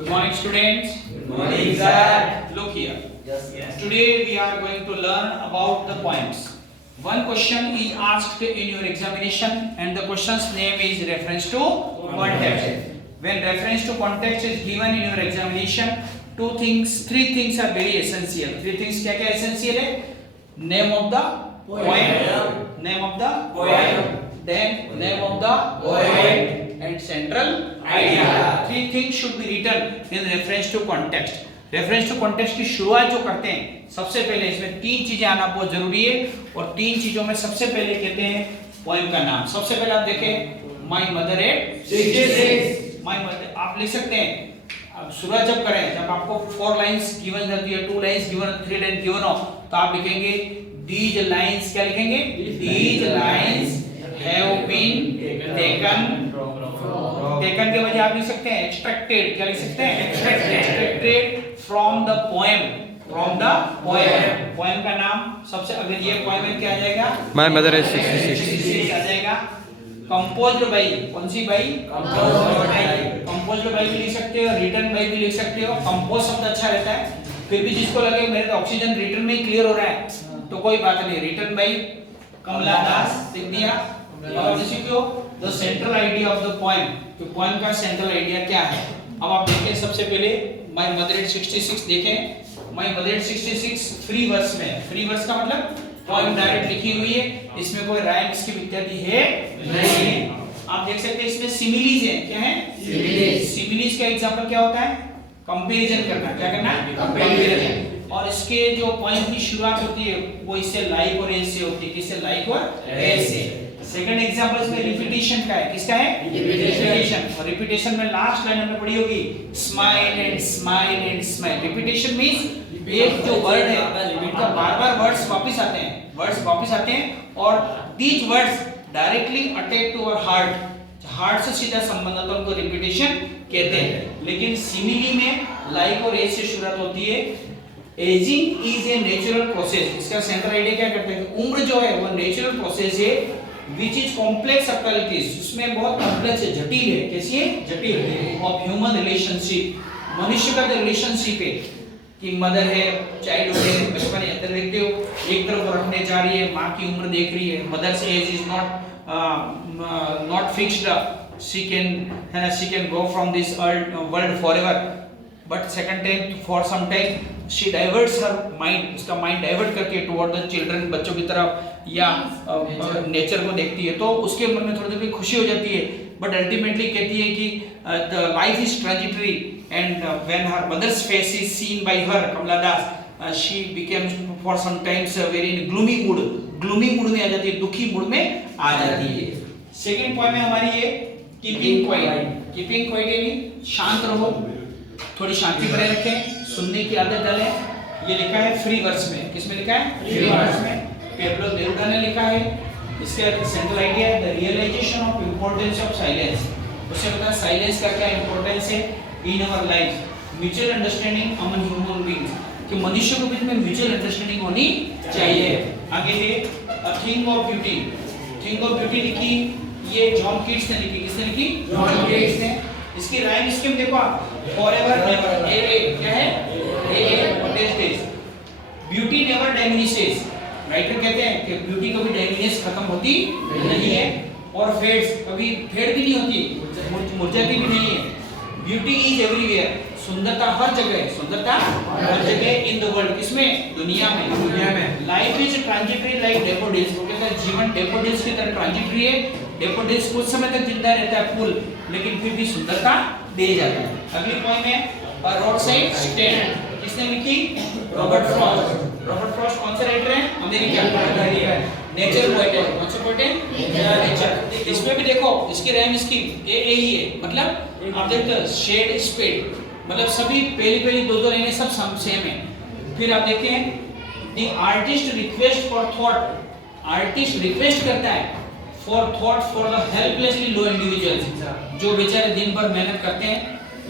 Good morning, students. Good morning, sir. Look here. Yes, yes. Today we are going to learn about the poems. One question is asked in your examination, and the question's name is reference to context. When reference to context is given in your examination, three things are very essential. Three things क्या क्या essential है? Name of the poem, name of the poem, then name of the poet, and central idea. Three things should be written in reference to context. Reference to context की शुरुआत जो करते हैं, सबसे पहले इसमें तीन चीजें आना बहुत जरूरी है, और तीन चीजों में सबसे पहले कहते हैं पोएम का नाम। सबसे पहले आप देखें my mother at 66। My mother आप लिख सकते हैं। अब शुरुआत जब करें, जब आपको 4 लाइंस गिवन रहती है, 2 लाइंस गिवन, 3 लाइंस गिवन हो, तो आप लिखेंगे दीज लाइंस। क्या लिखेंगे? These lines have been taken के वजह आप लिख सकते हैं एक्सट्रैक्टेड। क्या लिख सकते हैं? Extracted from the poem. From the poem. Poem का नाम सबसे, अगर ये पोएम है क्या आ जाएगा? माय मदर इज 66 आ जाएगा। कंपोज्ड बाय, कौन सी बाय? कंपोज्ड बाय भी लिख सकते हो, रिटन बाय भी लिख सकते हो। कंपोज शब्द अच्छा रहता है। फिर भी जिसको लगे मेरे तो ऑक्सीजन रिटन में ही क्लियर हो रहा है, तो कोई बात नहीं, रिटन बाय कमला दास लिख दिया। और जैसे क्यों the central idea of the poem, तो पोएम का सेंट्रल आइडिया क्या है? अब आप देखें, सबसे पहले माय मदर एट 66 देखें। My mother at 66 free verse में। फ्री वर्स का मतलब पोएम डायरेक्ट लिखी हुई है, इसमें कोई राइम्स की इत्यादि है नहीं। आप देख सकते हैं इसमें सिमिलीज है। क्या है? सिमिलीज। सिमिलीज का एग्जांपल क्या होता है? कंपैरिजन करना। क्या करना? कंपैरिजन। और इसके जो पोएम की शुरुआत होती है वो इससे लाइक और एज से होती है। किससे? लाइक और एज से। सेकंड एग्जांपल इसमें रिपीटिशन का है। किसका है? रिपीटिशन। और रिपीटिशन में लास्ट लाइन हमने पढ़ी होगी smile and smile and smile. Repetition means एक जो वर्ड है उनका बार-बार वर्ड्स वापस आते हैं, वर्ड्स वापस आते हैं, और these words directly attack to our heart. Heart से सीधा संबंधित उनको रिपीटिशन कहते हैं। लेकिन सिमिली में लाइक और एज से शुरुआत होती है। Ageing is a natural process. इसका सेंट्रल आइडिया क्या करते हैं? उम्र जो है वो नेचुरल प्रोसेस है, which is complex subtleties, उसमें बहुत कॉम्प्लेक्स है, जटिल है। कैसी है? जटिल। ऑफ ह्यूमन रिलेशनशिप, मनुष्य का जो रिलेशनशिप है कि मदर है, चाइल्ड है, बचपन है, अंदर देखते हो एक तरफ रखने जा रही है, माँ की उम्र देख रही है। Mother's age is not fixed, she can go from this world forever, but second time for some time she diverts her mind, उसका माइंड डाइवर्ट करती है टुवर्ड द चिल्ड्रन, बच्चों की तरफ, या नेचर को देखती है, तो उसके मन में थोड़ी थोड़ी खुशी हो जाती है, बट अल्टीमेटली कहती है कि the life is transitory, and when her mother's face is seen by her Kamala Das, she became for some times very in gloomy mood. Gloomy mood में आ जाती है, दुखी मूड में आ जाती है। सेकंड पॉइंट में हमारी ये कीपिंग क्वाइट। कीपिंग क्वाइट यानी शांत रहो, थोड़ी शांति बनाए रखें, सुनने की आदत डालें। ये लिखा है फ्री वर्स में। किसमें लिखा है? फ्री वर्स में। पेब्लो नेरुदा ने लिखा है। इसके सेंट्रल आइडिया है the realisation of importance of silence. उससे पता है साइलेंस का क्या इंपॉर्टेंस है in our life. Mutual understanding among human beings, कि मनुष्य के बीच में म्यूचुअल अंडरस्टैंडिंग होनी चाहिए। आगे है a thing of beauty. Thing of beauty लिखी ये जॉन कीट्स ने लिखी। किसने लिखी? जॉन कीट्स ने। इसकी राइम स्कीम देखो आप, फॉरएवर नेवर, ए क्या है? ए ब्यूटी नेवर डाइमिनिशेस। राइटर कहते हैं कि ब्यूटी कभी डाइमिनिश खत्म होती नहीं है, और फेड्स कभी फेड भी नहीं होती, मुरझाती भी नहीं है। ब्यूटी इज एवरीवेयर, सुंदरता हर जगह है, सुंदरता हर जगह इन द वर्ल्ड। किसमें? दुनिया में। दुनिया में। Life is transitory like daffodils. वो कहते हैं जीवन डेफोडिल्स की तरह ट्रांजिटरी है। डेफोडिल्स कुछ समय तक जिंदा रहता है फूल, लेकिन फिर भी सुंदरता दे जाता है। अगली पॉइंट है रोड साइड स्टैंड। किसने लिखी? Robert Frost. रॉबर्ट फ्रॉस्ट कौन से राइटर हैं? अमेरिकन। नेचर पोएट है। कौन से पोएट है? नेचर। इसमें भी देखो इसकी राइम स्कीम ए ही है, मतलब आप देखते हो शेड स्पेड, मतलब सभी पहली दो लाइनें सब सेम है। फिर आप देखते हैं the artist request for thought. Artist request करता है for thought for the helplessly low individuals, जो बेचारे दिन भर मेहनत करते हैं,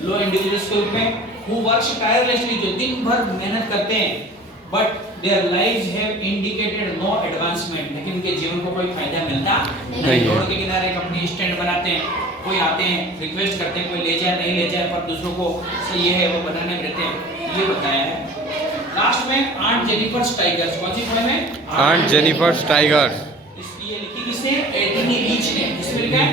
लो इंडिविजुअल्स के रूप में, हु वर्क्स टायरलेसली, जो दिन भर मेहनत करते हैं, but their lives have indicated no advancement, लेकिन उनके जीवन को कोई फायदा मिलता नहीं। रोड के किनारे एक अपनी स्टैंड बनाते हैं, कोई आते हैं रिक्वेस्ट करते हैं कोई ले जाए नहीं ले जाए पर दूसरों को सही है वो बनाने में रहते हैं ये बताया है। लास्ट में आंट जेनिफर टाइगर्स कौन सी पोएम है? Aunt Jennifer tigers. ये लिखी किसने? एडनी लीच ने। इसमें लिखा है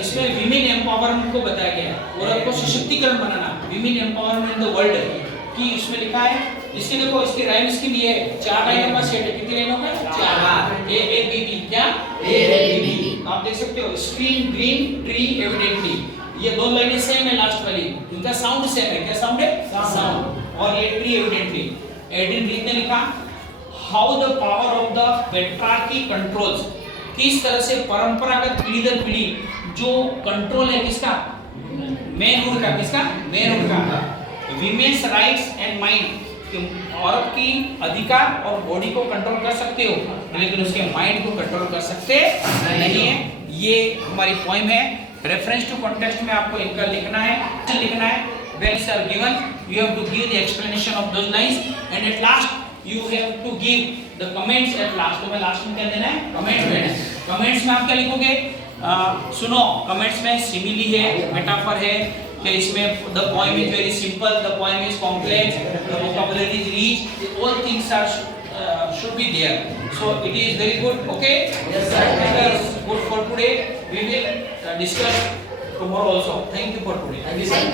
इसमें विमेन एम्पावरमेंट को बताया गया है, औरत को सशक्तिकरण बनाना, women empowerment in the world की इसमें लिखा है। इसके देखो इसकी राइम इसकी भी है, 4 लाइनों का सेट है। कितनी लाइनों का? 4। ए ए बी बी क्या? ए ए बी बी। आप देख सकते हो स्क्रीन ग्रीन ट्री एविडेंटली, ये 2 लाइनें सेम है लास्ट वाली, इनका साउंड सेम है। क्या साउंड है? साउंड। और ये ट्री एविडेंटली। एडन रीड ने लिखा how the power of the patriarchy controls, किस तरह से परंपरागत पीढ़ी दर पीढ़ी जो कंट्रोल है किसका? मेन रूल का। किसका? मेन रूल का। विमेन्स राइट्स एंड माइंड, औरत की अधिकार और बॉडी को कंट्रोल कर सकते हो लेकिन उसके माइंड को कंट्रोल कर सकते नहीं है। ये हमारी पोएम है। रेफरेंस टू कॉन्टेक्स्ट में आपको इनका लिखना है। when is are given you have to give the explanation of those lines and at last you have to give the comments at last। तो मैं लास्ट में क्या देना है? कमेंट देना है। कमेंट्स में आप क्या लिखोगे? सुनो, कमेंट्स में सिमिली है, मेटाफर है कि इसमें the poem is very simple, the poem is complex, the vocabulary is rich, all things are should be there, so it is very good. Okay, Yes, sir. That is good for today. We will discuss tomorrow also. Thank you for today. Thank you, sir.